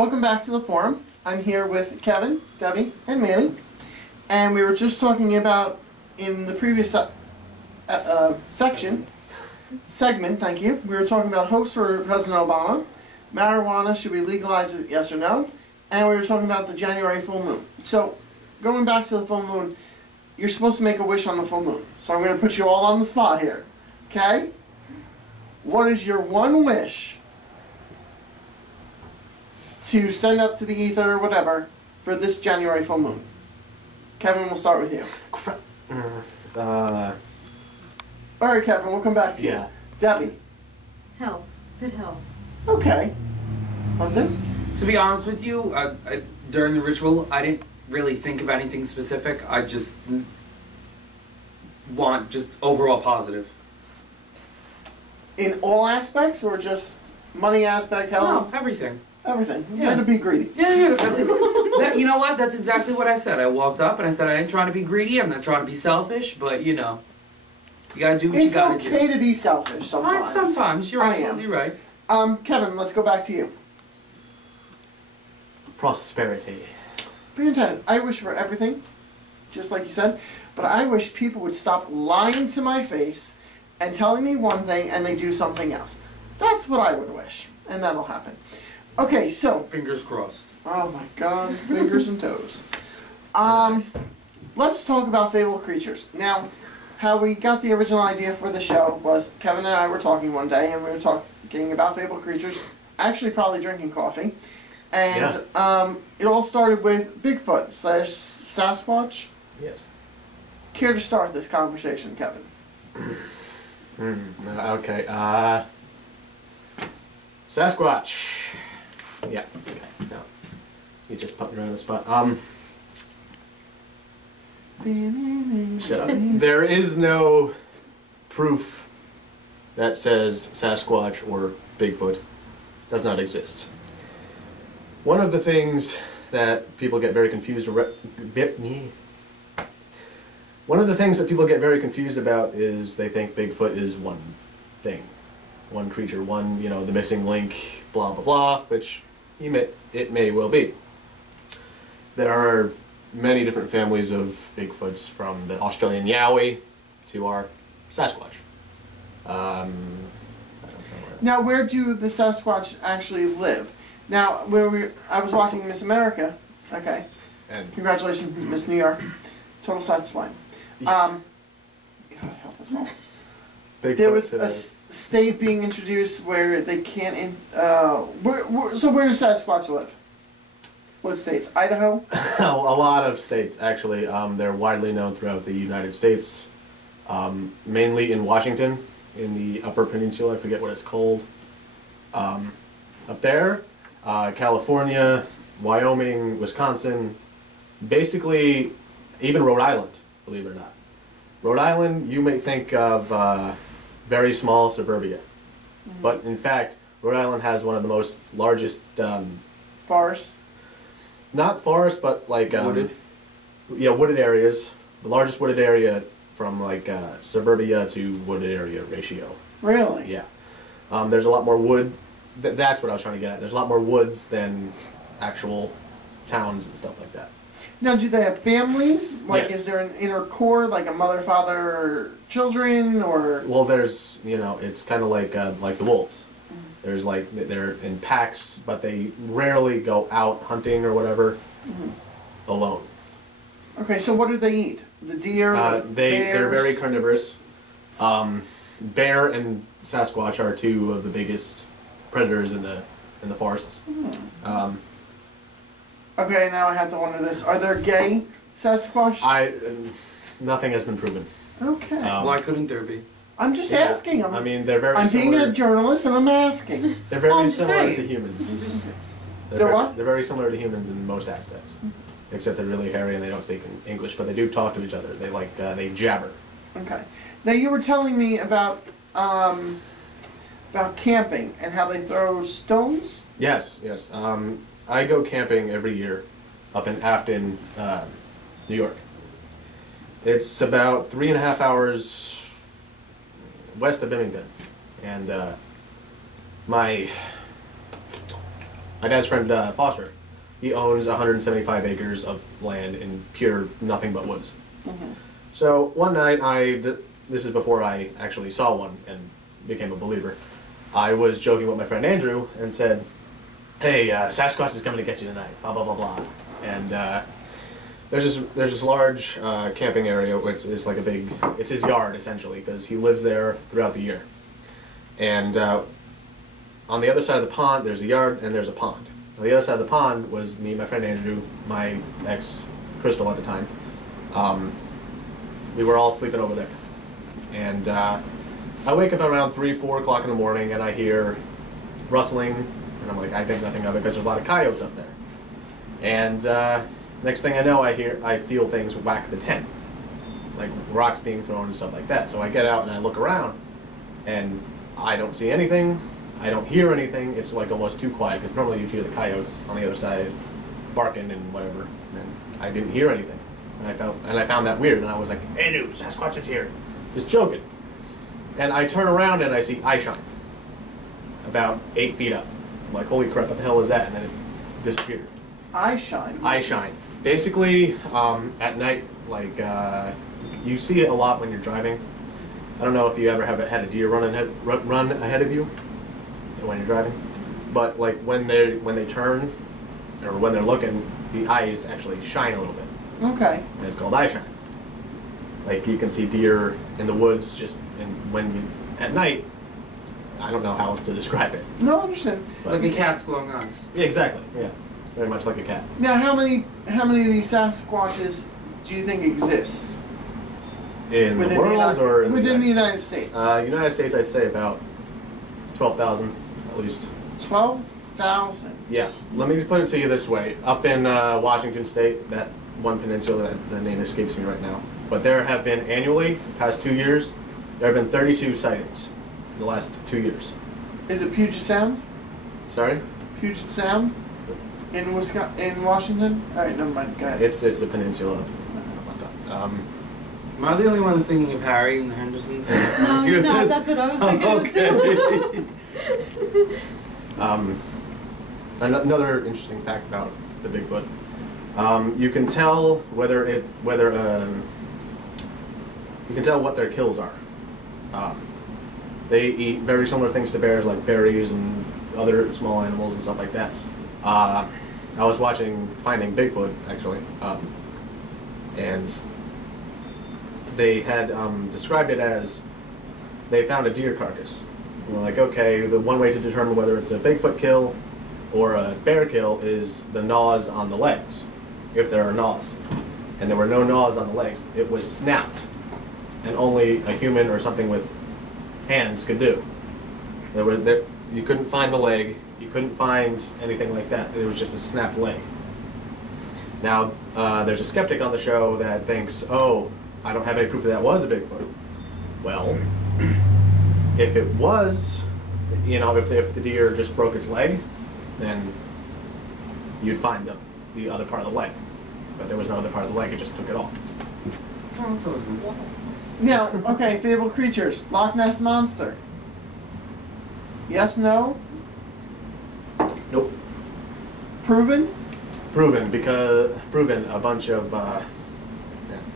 Welcome back to the forum. I'm here with Kevin, Debbie, and Manny. And we were just talking about, in the previous segment, thank you, we were talking about hopes for President Obama, marijuana, should we legalize it, yes or no, and we were talking about the January full moon. So, going back to the full moon, you're supposed to make a wish on the full moon. So I'm going to put you all on the spot here, okay? What is your one wish to send up to the ether or whatever for this January full moon? Kevin, we'll start with you. Alright, Kevin, we'll come back to you. Debbie. Health. Good health. Okay. Hudson? To be honest with you, during the ritual, I didn't really think of anything specific. I just want just overall positive. In all aspects, or just money aspect, health? No, everything. Everything. Yeah. Way to be greedy. Yeah, that's you know what? That's exactly what I said. I walked up and I said I ain't trying to be greedy. I'm not trying to be selfish, but you know, you gotta do what you gotta do. It's okay to be selfish sometimes. Sometimes. You're absolutely right. Kevin, let's go back to you. Prosperity. Fantastic. I wish for everything, just like you said, but I wish people would stop lying to my face and telling me one thing and they do something else. That's what I would wish, and that'll happen. Okay, so... Fingers crossed. Oh my god, fingers and toes. Let's talk about fabled creatures. Now, how we got the original idea for the show was Kevin and I were talking one day, and we were talking about fabled creatures, actually probably drinking coffee, and it all started with Bigfoot / Sasquatch. Yes. Care to start this conversation, Kevin? Okay, Sasquatch. Yeah, okay, no. You just put me on the spot. Shut up. There is no proof that says Sasquatch or Bigfoot does not exist. One of the things that people get very confused about is they think Bigfoot is one thing, one creature, one, you know, the missing link, blah blah blah, which it may well be. There are many different families of Bigfoots, from the Australian Yowie to our Sasquatch. I don't know Now, where do the Sasquatch actually live? Now, I was watching Miss America. Okay. And congratulations, Miss New York. Total side swine. God help us all. There was a state being introduced where they can't. So where does Sasquatch live? What states? Idaho? A lot of states, actually. They're widely known throughout the United States, mainly in Washington, in the Upper Peninsula. I forget what it's called. Up there, California, Wyoming, Wisconsin, basically, even Rhode Island, believe it or not. Rhode Island, you may think of very small suburbia, but in fact, Rhode Island has one of the largest forests. Not forest, but like wooded. Yeah, wooded areas. The largest wooded area from like suburbia to wooded area ratio. Really? Yeah. There's a lot more wood. That's what I was trying to get at. There's a lot more woods than actual towns and stuff like that. Now, do they have families? Like, Yes. Is there an inner core, like a mother, father, children, or? Well, there's, you know, it's kind of like the wolves. There's like, they're in packs, but they rarely go out hunting or whatever alone. Okay, so what do they eat? The deer, the they're bears? very carnivorous. Bear and Sasquatch are two of the biggest predators in the forests. Okay, now I have to wonder this. Are there gay Sasquatch? Nothing has been proven. Okay. Why couldn't there be? I'm just asking. I mean, they're very I'm being similar. a journalist and I'm asking. They're very just similar saying. to humans. They're what? They're very similar to humans in most aspects. Except they're really hairy and they don't speak English, but they do talk to each other. They like, they jabber. Okay. Now you were telling me about camping and how they throw stones? Yes, yes. I go camping every year up in Afton, New York. It's about 3.5 hours west of Binghamton, and my my dad's friend Foster, he owns 175 acres of land in pure nothing but woods. Mm-hmm. So one night, this is before I actually saw one and became a believer, I was joking with my friend Andrew and said, hey, Sasquatch is coming to get you tonight, blah, blah, blah, blah. And there's this large camping area, which is like it's his yard, essentially, because he lives there throughout the year. And on the other side of the pond, there's a yard and there's a pond. On the other side of the pond was me, my friend Andrew, my ex, Crystal at the time. We were all sleeping over there. And I wake up around 3, 4 o'clock in the morning and I hear rustling, and I'm like, I think nothing of it because there's a lot of coyotes up there. And next thing I know, I feel things whack the tent, like rocks being thrown and stuff like that. So I get out and I look around, and I don't see anything. I don't hear anything. It's like almost too quiet because normally you'd hear the coyotes on the other side barking and whatever. And I didn't hear anything, and I found that weird. And I was like, "Hey, dude, Sasquatch is here," just joking. And I turn around and I see eye shine, about 8 feet up. I'm like, "Holy crap! What the hell is that?" And then it disappeared. Eye shine. Eye shine. Basically, at night, like you see it a lot when you're driving. I don't know if you ever have had a deer run ahead of you when you're driving, but like when they turn or when they're looking, the eyes actually shine a little bit. Okay. And it's called eye shine. Like you can see deer in the woods at night. I don't know how else to describe it. No, I understand. Like a cat's glowing eyes. Yeah, exactly. Yeah, very much like a cat. Now, how many of these Sasquatches do you think exist In the world or within the United States? United States, I'd say about 12,000 at least. 12,000. Yeah. Let me put it to you this way: up in Washington State, that one peninsula, the name escapes me right now, but there have been annually, the past 2 years, there have been 32 sightings in the last 2 years. Is it Puget Sound? Sorry? Puget Sound in Washington? All right, never mind. Go ahead. It's the peninsula. Am I the only one thinking of Harry and the Hendersons? No, that's what I was thinking too. Another interesting fact about the Bigfoot. You can tell you can tell what their kills are. They eat very similar things to bears, like berries and other small animals and stuff like that. I was watching Finding Bigfoot, actually, and they had described it as they found a deer carcass. And we're like, okay, the one way to determine whether it's a Bigfoot kill or a bear kill is the gnaws on the legs, if there are gnaws. And there were no gnaws on the legs. It was snapped, and only a human or something with hands could do. You couldn't find the leg, you couldn't find anything like that. It was just a snapped leg. Now, there's a skeptic on the show that thinks, oh, I don't have any proof that was a Bigfoot. Well, if it was, if the deer just broke its leg, then you'd find the other part of the leg. But there was no other part of the leg, it just took it off. Oh, it's always nice. Now, okay, fabled creatures. Loch Ness Monster. Yes, no? Nope. Proven? Proven, a bunch of,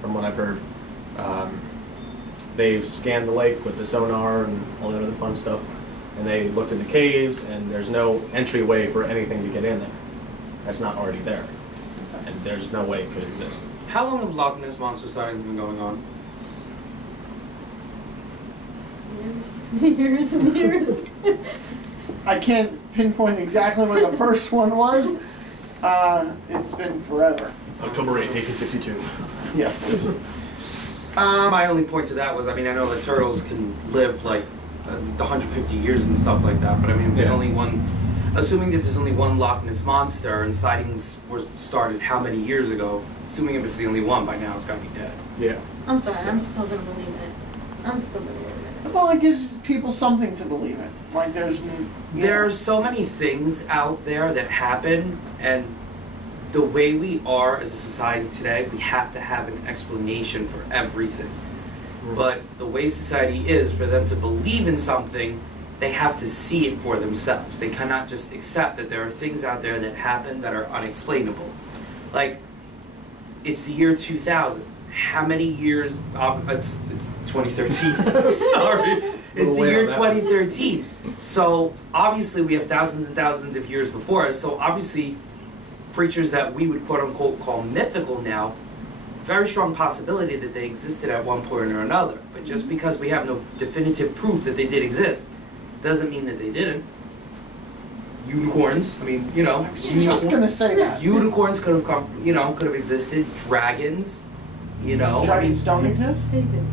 from what I've heard, they've scanned the lake with the sonar and all that other fun stuff, and they looked in the caves, and there's no entryway for anything to get in there. That's not already there, and there's no way it could exist. How long have Loch Ness Monster sightings been going on? Years and years. I can't pinpoint exactly when the first one was. It's been forever. October 8, 1862. Yeah. My only point to that was, I know that turtles can live like 150 years and stuff like that, but if there's only one, assuming that there's only one Loch Ness Monster and sightings were started how many years ago, assuming if it's the only one, by now it's got to be dead. Yeah. I'm sorry, I'm still gonna believe it. I'm still believing it. Well, it gives people something to believe in. Like There are so many things out there that happen, and the way we are as a society today, we have to have an explanation for everything. Mm-hmm. But the way society is, for them to believe in something, they have to see it for themselves. They cannot just accept that there are things out there that happen that are unexplainable. Like, it's the year 2000. How many years? It's 2013. Sorry. It's the year 2013. So, obviously, we have thousands and thousands of years before us. So, obviously, creatures that we would quote-unquote call mythical now, very strong possibility that they existed at one point or another. But just because we have no definitive proof that they did exist, doesn't mean that they didn't. Unicorns, I mean, you know. I was just gonna say that. Unicorns could have come, you know, could have existed. Dragons, you know. Dragons don't exist? They do.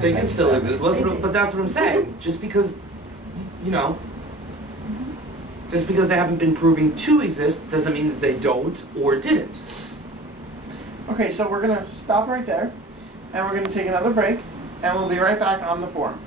They can still exist. But that's what I'm saying. Just because, you know, just because they haven't been proven to exist doesn't mean that they don't or didn't. Okay, so we're gonna stop right there, and we're gonna take another break, and we'll be right back on the forum.